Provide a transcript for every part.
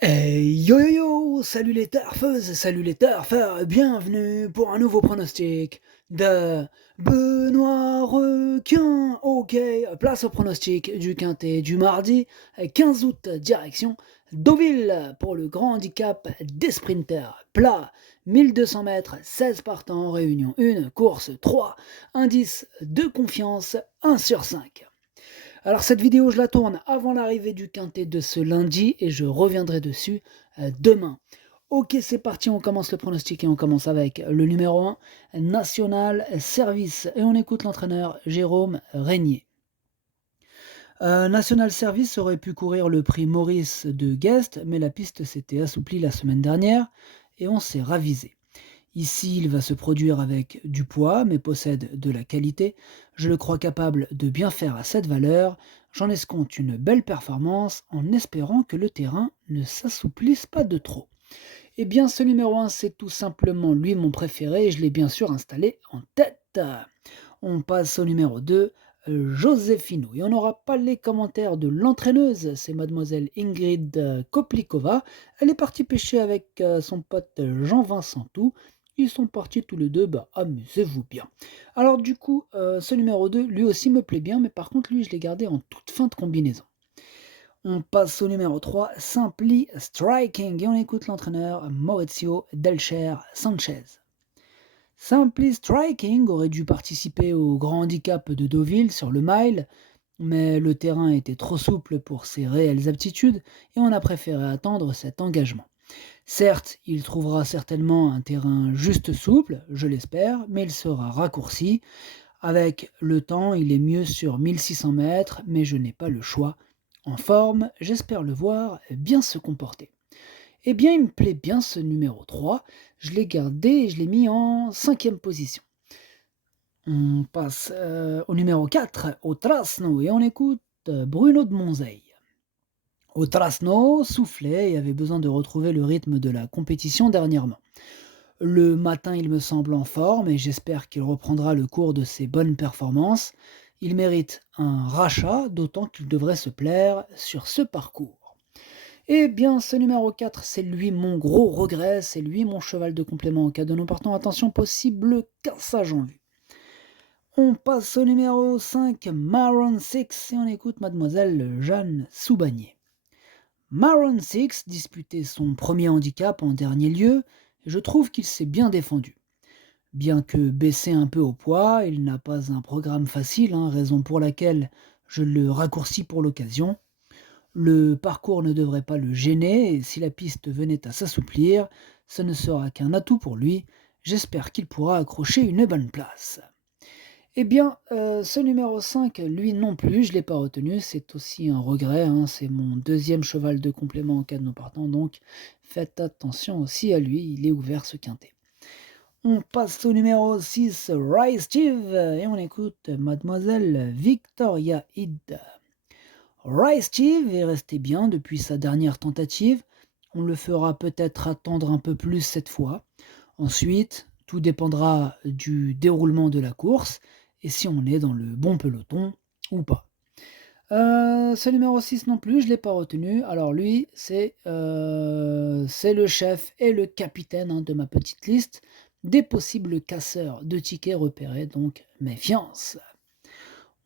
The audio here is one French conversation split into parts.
Yo yo yo, salut les turfeuses, salut les turfeurs, bienvenue pour un nouveau pronostic de Benoît Requin. Ok, place au pronostic du quintet du mardi 15 août, direction Deauville pour le grand handicap des sprinters. Plat, 1200 mètres, 16 partants, réunion 1, course 3, indice de confiance 1 sur 5. Alors cette vidéo, je la tourne avant l'arrivée du quintet de ce lundi et je reviendrai dessus demain. Ok, c'est parti, on commence le pronostic et on commence avec le numéro 1, National Service. Et on écoute l'entraîneur Jérôme Régnier. National Service aurait pu courir le prix Maurice de Guest, mais la piste s'était assouplie la semaine dernière et on s'est ravisé. Ici, il va se produire avec du poids, mais possède de la qualité. Je le crois capable de bien faire à cette valeur. J'en escompte une belle performance en espérant que le terrain ne s'assouplisse pas de trop. Eh bien, ce numéro 1, c'est tout simplement lui mon préféré et je l'ai bien sûr installé en tête. On passe au numéro 2, Joséphino. Et on n'aura pas les commentaires de l'entraîneuse, c'est mademoiselle Ingrid Koplikova. Elle est partie pêcher avec son pote Jean-Vincent Tout. Ils sont partis tous les deux, amusez-vous bien. Alors du coup, ce numéro 2, lui aussi me plaît bien, mais par contre, lui, je l'ai gardé en toute fin de combinaison. On passe au numéro 3, Simply Striking, et on écoute l'entraîneur Maurizio Delcher Sanchez. Simply Striking aurait dû participer au grand handicap de Deauville sur le mile, mais le terrain était trop souple pour ses réelles aptitudes et on a préféré attendre cet engagement. Certes, il trouvera certainement un terrain juste souple, je l'espère, mais il sera raccourci. Avec le temps, il est mieux sur 1600 mètres, mais je n'ai pas le choix. En forme, j'espère le voir bien se comporter. Eh bien, il me plaît bien ce numéro 3. Je l'ai gardé et je l'ai mis en 5e position. On passe au numéro 4, au Trasno, et on écoute Bruno de Monzeil. Au Trasno, soufflait et avait besoin de retrouver le rythme de la compétition dernièrement. Le matin, il me semble en forme et j'espère qu'il reprendra le cours de ses bonnes performances. Il mérite un rachat, d'autant qu'il devrait se plaire sur ce parcours. Eh bien, ce numéro 4, c'est lui mon gros regret, c'est lui mon cheval de complément en cas de non-partant. Attention, possible cassage en vue. On passe au numéro 5, Maroon 6, et on écoute mademoiselle Jeanne Soubagnier. Maroon 6 disputait son premier handicap en dernier lieu, et je trouve qu'il s'est bien défendu. Bien que baissé un peu au poids, il n'a pas un programme facile, raison pour laquelle je le raccourcis pour l'occasion. Le parcours ne devrait pas le gêner et si la piste venait à s'assouplir, ce ne sera qu'un atout pour lui. J'espère qu'il pourra accrocher une bonne place. Eh bien, ce numéro 5, lui non plus, je ne l'ai pas retenu, c'est aussi un regret, c'est mon deuxième cheval de complément en cas de non partant, donc faites attention aussi à lui, il est ouvert ce quintet. On passe au numéro 6, Rise Steve, et on écoute mademoiselle Victoria Hyde. Rise Steve est resté bien depuis sa dernière tentative, on le fera peut-être attendre un peu plus cette fois. Ensuite, tout dépendra du déroulement de la course et si on est dans le bon peloton ou pas. Ce numéro 6 non plus, je ne l'ai pas retenu. Alors lui, c'est le chef et le capitaine de ma petite liste des possibles casseurs de tickets repérés, donc méfiance.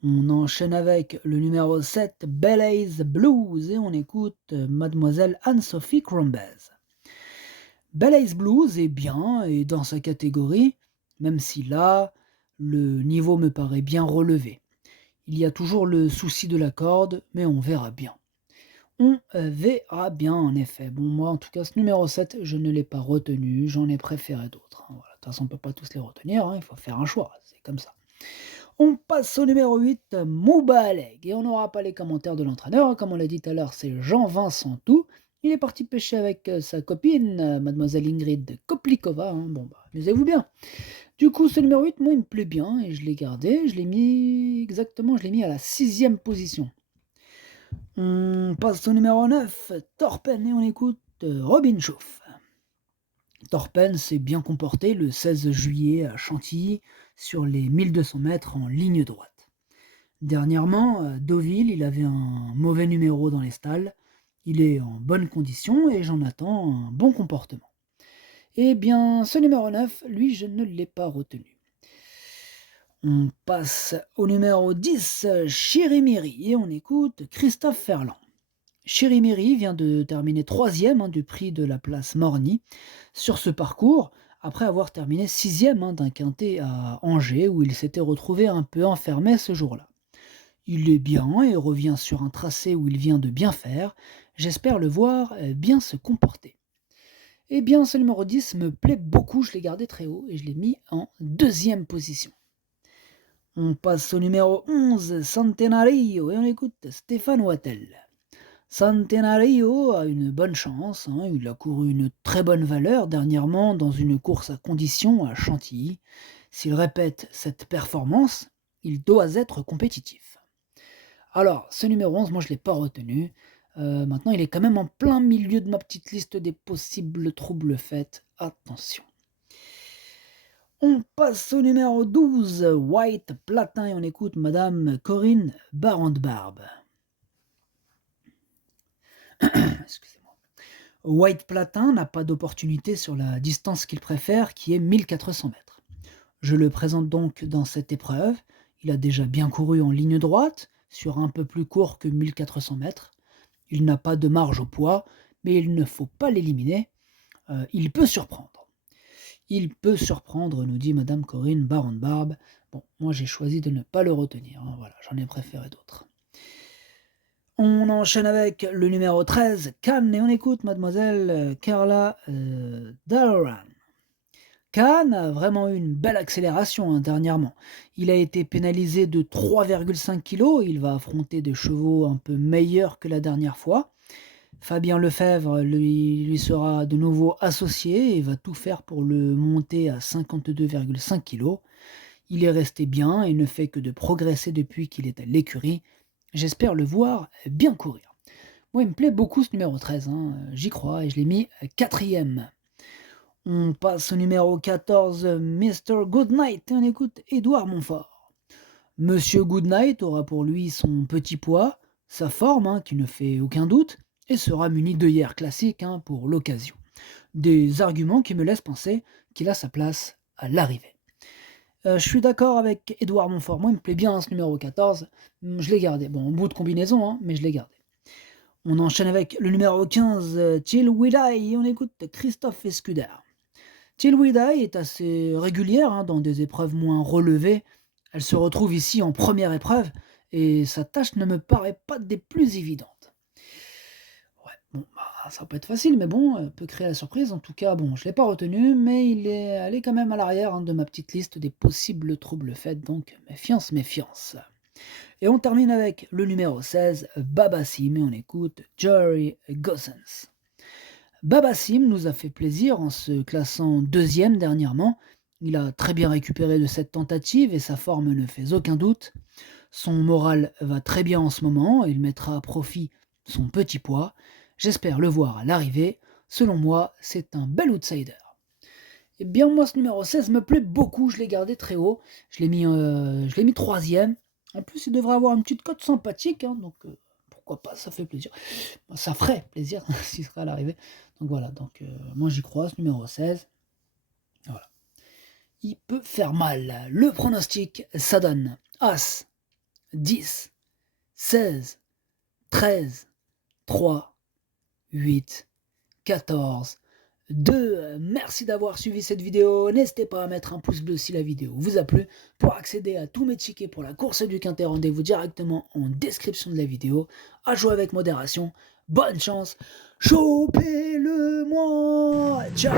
On enchaîne avec le numéro 7, Belaze Blues, et on écoute mademoiselle Anne-Sophie Crombez. Belaze Blues est bien et dans sa catégorie, même si là, le niveau me paraît bien relevé. Il y a toujours le souci de la corde, mais on verra bien. On verra bien en effet. Bon, moi en tout cas, ce numéro 7, je ne l'ai pas retenu, j'en ai préféré d'autres. Voilà. De toute façon, on ne peut pas tous les retenir, il faut faire un choix, c'est comme ça. On passe au numéro 8, Moubaleg, et on n'aura pas les commentaires de l'entraîneur, comme on l'a dit tout à l'heure, c'est Jean-Vincent Tout. Il est parti pêcher avec sa copine, mademoiselle Ingrid Koplikova, amusez-vous bien. Du coup, ce numéro 8, moi, il me plaît bien, et je l'ai gardé, je l'ai mis à la 6e position. On passe au numéro 9, Torpen, et on écoute Robin Schauff. Torpen s'est bien comporté le 16 juillet à Chantilly, sur les 1200 mètres en ligne droite. Dernièrement, à Deauville, il avait un mauvais numéro dans les stalles. Il est en bonne condition et j'en attends un bon comportement. Eh bien, ce numéro 9, lui, je ne l'ai pas retenu. On passe au numéro 10, Chirimiri, et on écoute Christophe Ferland. Chirimiri vient de terminer troisième du prix de la place Morny sur ce parcours, après avoir terminé sixième d'un quintet à Angers, où il s'était retrouvé un peu enfermé ce jour-là. Il est bien et revient sur un tracé où il vient de bien faire. J'espère le voir bien se comporter. Eh bien, ce numéro 10 me plaît beaucoup, je l'ai gardé très haut et je l'ai mis en deuxième position. On passe au numéro 11, Centenario, et on écoute Stéphane Wattel. Centenario a une bonne chance, il a couru une très bonne valeur dernièrement dans une course à condition à Chantilly. S'il répète cette performance, il doit être compétitif. Alors, ce numéro 11, moi je ne l'ai pas retenu. Maintenant, il est quand même en plein milieu de ma petite liste des possibles troubles faits. Attention. On passe au numéro 12, White Platin, et on écoute Madame Corinne Barande-Barbe. Excusez-moi. White Platin n'a pas d'opportunité sur la distance qu'il préfère, qui est 1400 mètres. Je le présente donc dans cette épreuve. Il a déjà bien couru en ligne droite, sur un peu plus court que 1400 mètres. Il n'a pas de marge au poids, mais il ne faut pas l'éliminer. Il peut surprendre. Il peut surprendre, nous dit Madame Corinne Barande-Barbe. Bon, moi j'ai choisi de ne pas le retenir. Voilà, j'en ai préféré d'autres. On enchaîne avec le numéro 13, Cannes, et on écoute Mademoiselle Carla Daroran. Cannes a vraiment eu une belle accélération dernièrement. Il a été pénalisé de 3,5 kg. Il va affronter des chevaux un peu meilleurs que la dernière fois. Fabien Lefebvre lui sera de nouveau associé et va tout faire pour le monter à 52,5 kg. Il est resté bien et ne fait que de progresser depuis qu'il est à l'écurie. J'espère le voir bien courir. Moi, il me plaît beaucoup ce numéro 13, j'y crois et je l'ai mis quatrième. On passe au numéro 14, Mr. Goodnight, et on écoute Édouard Montfort. Monsieur Goodnight aura pour lui son petit poids, sa forme, qui ne fait aucun doute, et sera muni d'œillères classiques pour l'occasion. Des arguments qui me laissent penser qu'il a sa place à l'arrivée. Je suis d'accord avec Édouard Montfort. Moi, il me plaît bien ce numéro 14. Je l'ai gardé. Bon, en bout de combinaison, mais je l'ai gardé. On enchaîne avec le numéro 15, Till We Die, et on écoute Christophe Escuder. Till We Die est assez régulière dans des épreuves moins relevées. Elle se retrouve ici en première épreuve, et sa tâche ne me paraît pas des plus évidentes. Ouais, bon, ça peut être facile, mais bon, peut créer la surprise. En tout cas, bon, je ne l'ai pas retenu, mais il est allé quand même à l'arrière de ma petite liste des possibles troubles faits, donc méfiance, méfiance. Et on termine avec le numéro 16, Babassim, et on écoute Jory Gossens. Babassim nous a fait plaisir en se classant deuxième dernièrement. Il a très bien récupéré de cette tentative et sa forme ne fait aucun doute. Son moral va très bien en ce moment et il mettra à profit son petit poids. J'espère le voir à l'arrivée. Selon moi, c'est un bel outsider. Eh bien, moi, ce numéro 16 me plaît beaucoup. Je l'ai gardé très haut. Je l'ai mis troisième. En plus, il devrait avoir une petite cote sympathique. Donc, pourquoi pas, ça fait plaisir. Ça ferait plaisir s'il serait à l'arrivée. Donc, voilà. Donc, moi, j'y crois, ce numéro 16. Voilà. Il peut faire mal. Le pronostic, ça donne As, 10, 16, 13, 3, 8, 14, 2. Merci d'avoir suivi cette vidéo. N'hésitez pas à mettre un pouce bleu si la vidéo vous a plu. Pour accéder à tous mes tickets pour la course du Quintet, rendez-vous directement en description de la vidéo. À jouer avec modération. Bonne chance. Chopez-le-moi. Ciao.